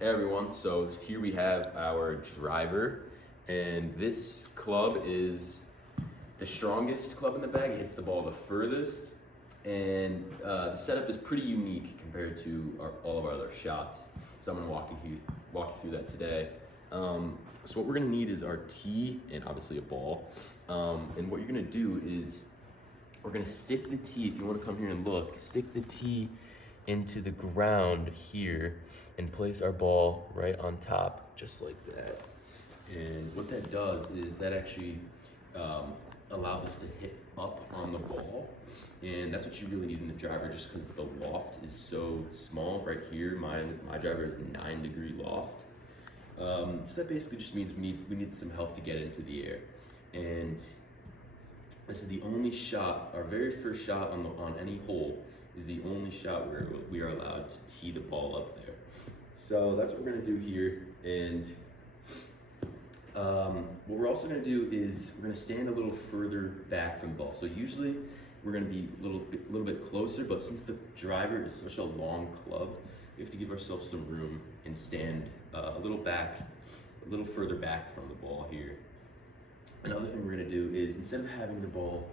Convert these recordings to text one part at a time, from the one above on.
Hey everyone, so here we have our driver, and this club is the strongest club in the bag. It hits the ball the furthest, and the setup is pretty unique compared to all of our other shots. So I'm gonna walk you through that today. So what we're gonna need is our tee and obviously a ball. And what you're gonna do is we're gonna stick the tee, if you wanna come here and look, stick the tee into the ground here and place our ball right on top, just like that. And what that does is that actually allows us to hit up on the ball. And that's what you really need in the driver, just because the loft is so small right here. My driver is 9-degree loft. So that basically just means we need some help to get into the air. And this is the only shot, our very first shot on any hole is the only shot where we are allowed to tee the ball up there. So that's what we're gonna do here. And what we're also gonna do is we're gonna stand a little further back from the ball. So usually we're gonna be a little bit closer, but since the driver is such a long club, we have to give ourselves some room and stand a little further back from the ball here. Another thing we're gonna do is, instead of having the ball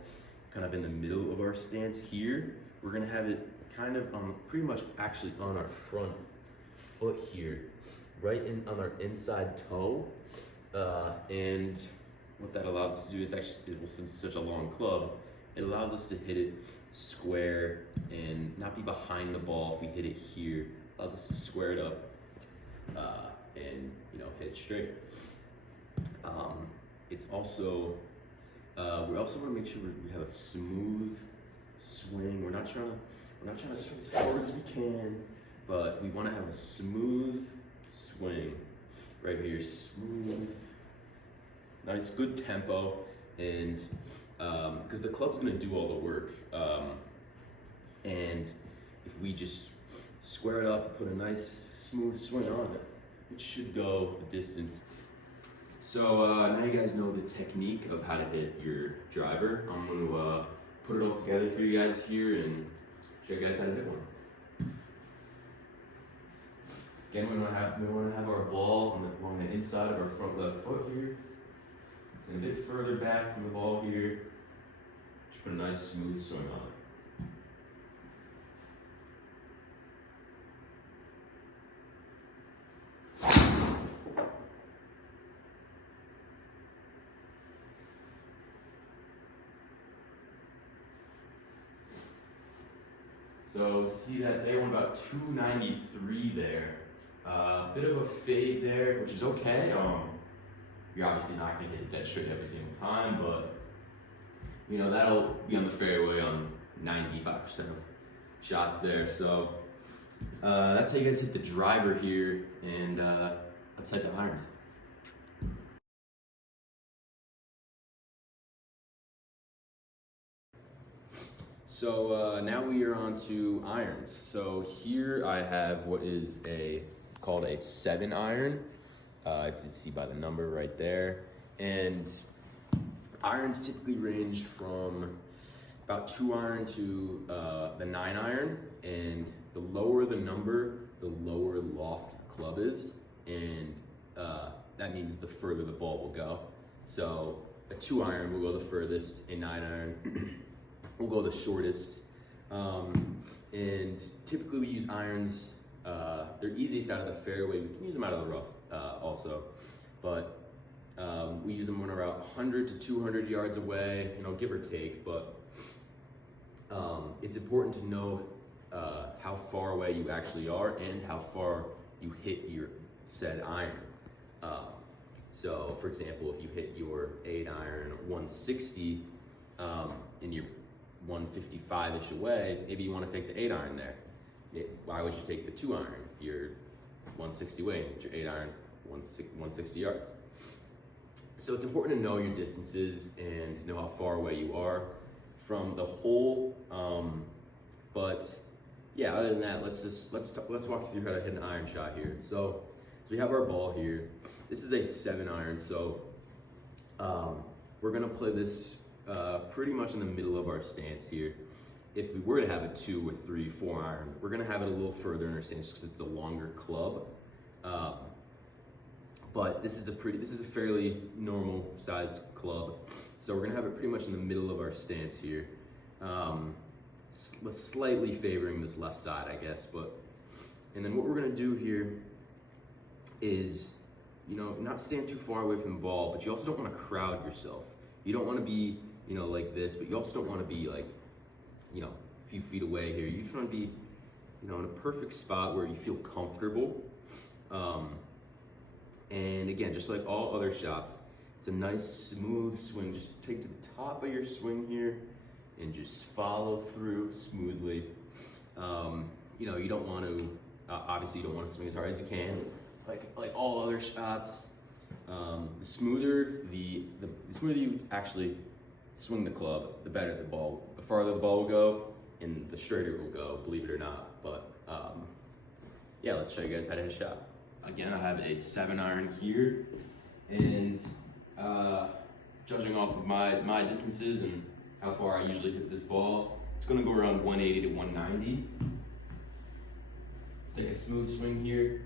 kind of in the middle of our stance here, we're gonna have it kind of pretty much actually on our front foot here, right on our inside toe. And what that allows us to do is actually, since it's such a long club, it allows us to hit it square and not be behind the ball. If we hit it here, it allows us to square it up and hit it straight. It's also, we also want to make sure we have a smooth swing. We're not trying to swing as hard as we can, but we want to have a smooth swing right here. Smooth, nice, good tempo, and because the club's going to do all the work, and if we just square it up, put a nice smooth swing on it, it should go the distance. So now you guys know the technique of how to hit your driver. I'm going to put it all together for you guys here and show you guys how to hit one. Again, we want to have our ball on the inside of our front left foot here. It's a bit further back from the ball here. Just put a nice smooth swing on it. So see that they went about 293 there. Bit of a fade there, which is okay. You're obviously not going to hit it dead straight every single time, but that'll be on the fairway on 95% of shots there. So that's how you guys hit the driver here, and let's head to irons. So now we are on to irons. So here I have what is called a 7-iron. You can see by the number right there. And irons typically range from about 2-iron to the 9-iron. And the lower the number, the lower loft the club is. And that means the further the ball will go. So a 2-iron will go the furthest, a 9-iron we'll go the shortest. And typically we use irons, they're easiest out of the fairway. We can use them out of the rough also, but we use them when we're about 100 to 200 yards away, give or take, but it's important to know how far away you actually are and how far you hit your said iron. So for example, if you hit your 8-iron 160 and you're 155-ish away, maybe you want to take the 8-iron there. Why would you take the 2-iron if you're 160 away and your 8-iron 160 yards? So it's important to know your distances and know how far away you are from the hole. But yeah, other than that, let's walk you through how to hit an iron shot here. So we have our ball here. This is a 7-iron, so we're gonna play this pretty much in the middle of our stance here. If we were to have a 2 or 3, 4-iron, we're gonna have it a little further in our stance because it's a longer club. Um, but this is a fairly normal sized club. So we're gonna have it pretty much in the middle of our stance here. Slightly favoring this left side, I guess, and then what we're gonna do here is, not stand too far away from the ball, but you also don't wanna crowd yourself. You don't wanna be, like this, but you also don't wanna be like, a few feet away here. You just wanna be, in a perfect spot where you feel comfortable. And again, just like all other shots, it's a nice smooth swing. Just take to the top of your swing here and just follow through smoothly. You don't want to, obviously you don't want to swing as hard as you can, like all other shots. The smoother you actually swing the club, the better the farther the ball will go and the straighter it will go, believe it or not. But yeah, let's show you guys how to hit a shot. Again, I have a 7-iron here, and judging off of my distances and how far I usually hit this ball, it's gonna go around 180 to 190. Let's take a smooth swing here.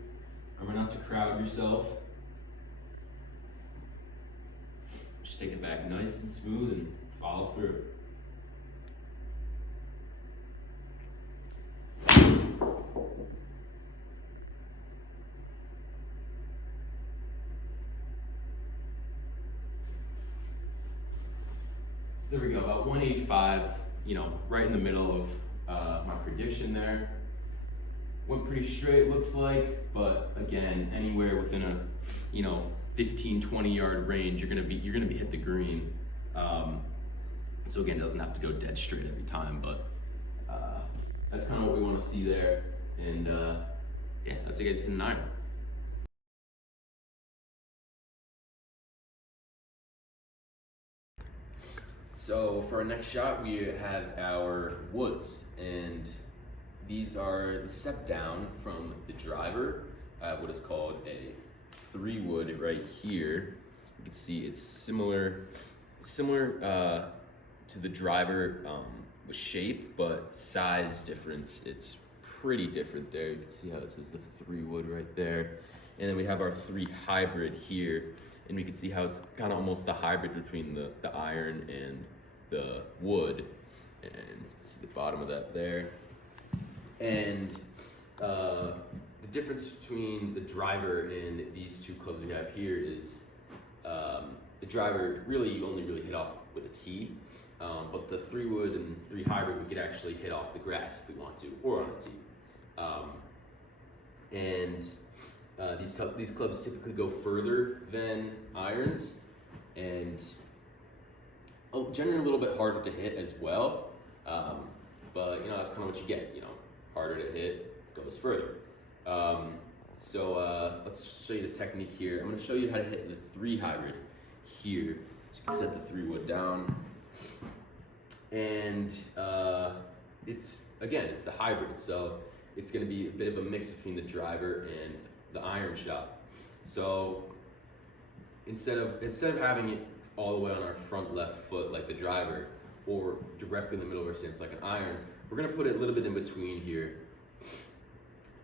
Remember not to crowd yourself. Just take it back nice and smooth and follow through. So there we go, about 185, right in the middle of my prediction there. Went pretty straight, looks like, but again, anywhere within a 15, 20 yard range, you're gonna be hit the green. So again, it doesn't have to go dead straight every time, but that's kind of what we want to see there. And yeah, that's you guys hitting an iron. So for our next shot, we have our woods, and these are the step down from the driver. I have what is called a 3-wood right here. You can see it's similar to the driver with shape, but size difference, it's pretty different there. You can see how it says the 3-wood right there. And then we have our 3 hybrid here, and we can see how it's kind of almost the hybrid between the iron and the wood. And you can see the bottom of that there. And the difference between the driver and these 2 clubs we have here is the driver, really, you only really hit off with a tee, but the 3-wood and 3 hybrid, we could actually hit off the grass if we want to, or on a tee. These clubs typically go further than irons, and generally a little bit harder to hit as well. But that's kind of what you get. Harder to hit, goes further. So let's show you the technique here. I'm going to show you how to hit the 3 hybrid here. So you can set the 3-wood down, and it's the hybrid, so it's going to be a bit of a mix between the driver and the iron shot. So instead of having it all the way on our front left foot like the driver, or directly in the middle of our stance like an iron, we're going to put it a little bit in between here.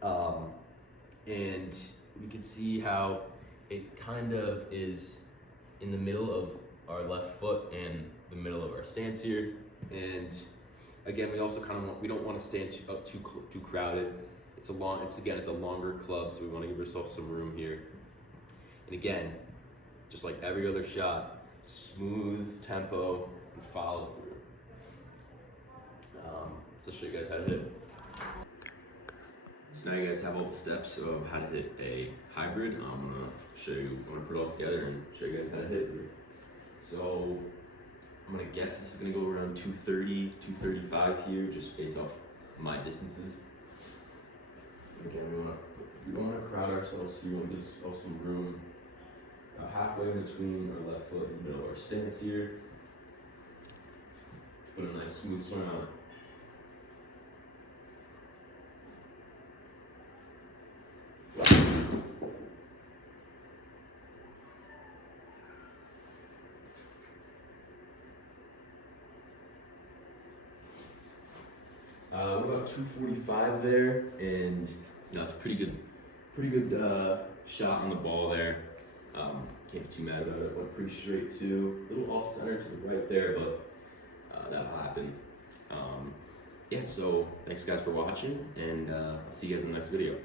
And we can see how it kind of is in the middle of our left foot and the middle of our stance here. And again, we also we don't want to stand too crowded. It's a longer club, so we want to give ourselves some room here. And again, just like every other shot, smooth tempo and follow through. So I'll show you guys how to hit. So now you guys have all the steps of how to hit a hybrid. I'm gonna put it all together and show you guys how to hit it. So I'm gonna guess this is gonna go around 230, 235 here, just based off my distances. Again, we don't want to crowd ourselves here. We want to give ourselves some room. Halfway in between our left foot and the middle of our stance here. Put a nice smooth swing on it. We're about 245 there, and it's pretty good pretty good shot on the ball there. Can't be too mad about it. Went pretty straight too. A little off center to the right there, but that'll happen. Yeah, so thanks guys for watching, and I'll see you guys in the next video.